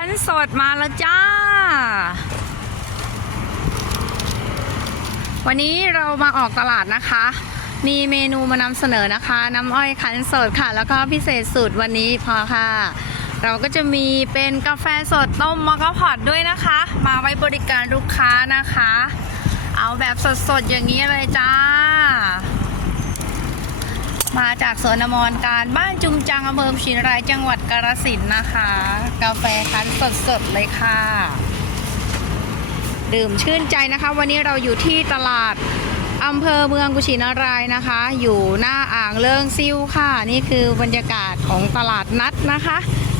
คันสดมาแล้วจ้า วันนี้เรามาออกตลาดนะคะ มีเมนูมานำเสนอนะคะ น้ำอ้อยคันสดค่ะ แล้วก็พิเศษสุดวันนี้พอค่ะ เราก็จะมีเป็นกาแฟสดต้มมอคคพอตด้วยนะคะ มาไว้บริการลูกค้านะคะ เอาแบบสดๆอย่างนี้เลยจ้า มาจากสวนอมรการบ้านจุงจังอำเภอชินรายจังหวัดกาฬสินธุ์นะคะ กาแฟคั้นสดๆเลยค่ะ ดื่มชื่นใจนะคะ วันนี้เราอยู่ที่ตลาดอำเภอเมืองกุชินารายนะคะ อยู่หน้าอ่างเลิงซิ่วค่ะ นี่คือบรรยากาศของตลาดนัดนะคะ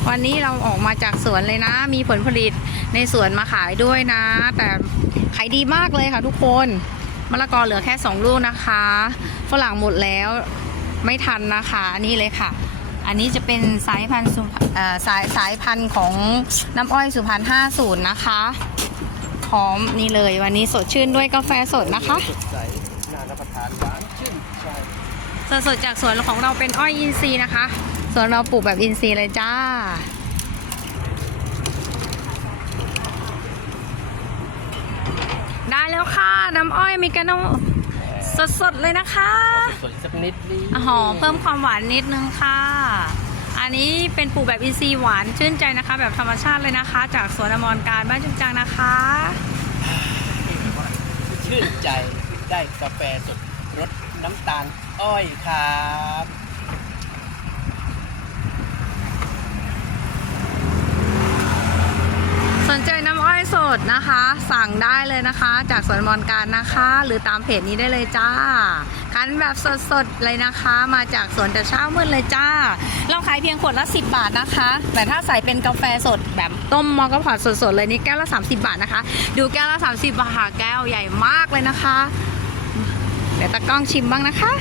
วันนี้เราออกมาจากสวนเลยนะ มีผลผลิตในสวนมาขายด้วยนะ แต่ขายดีมากเลยค่ะทุกคนมะละกอเหลือแค่ 2 ลูกนะคะ ฝรั่งหมดแล้ว ไม่ทันนะคะนี่เลยค่ะ อันนี้จะเป็นสายพันธุ์สายสายพันธุ์ของน้ำอ้อยสุพรรณ50นะคะพร้อมนี่เลยวันนี้สดชื่นด้วยกาแฟสดนะคะสดใสน่ารับประทานหวานชื่นใจสดจากสวนของเราเป็นอ้อยอินทรีย์นะคะสวนเราปลูกแบบอินทรีย์เลยจ้าได้แล้วค่ะ น้ำอ้อยมีกันน้ำ สดๆเลยนะคะสดสักนิดนี้หอมเพิ่มความหวานนิดนึงค่ะ อันนี้เป็นปลูกแบบอินทรีย์หวานชื่นใจนะคะ แบบธรรมชาติเลยนะคะ จากสวนอมรการบ้านจุงจังนะคะ ชื่นใจได้กาแฟสดรสน้ำตาลอ้อยครับ สนใจน้ำอ้อยส ดนะคะ สั่งได้เลยนะคะ จากสวนมอนการนะคะ หรือตามเพจนี้ได้เลยจ้า คันแบบสดๆเลยนะคะ มาจากสวนแต่เช้ามืดเลยจ้า เราขายเพียงขวดละ 10 บาทนะคะ แต่ถ้าใส่เป็นกาแฟสดแบบต้มมอคคพอตสดๆเลยนี่แก้วละ 30 บาทนะคะ ดูแก้วละ 30 บาทค่ะแก้วใหญ่มากเลยนะคะ เดี๋ยวตะกล้องชิมบ้างนะคะ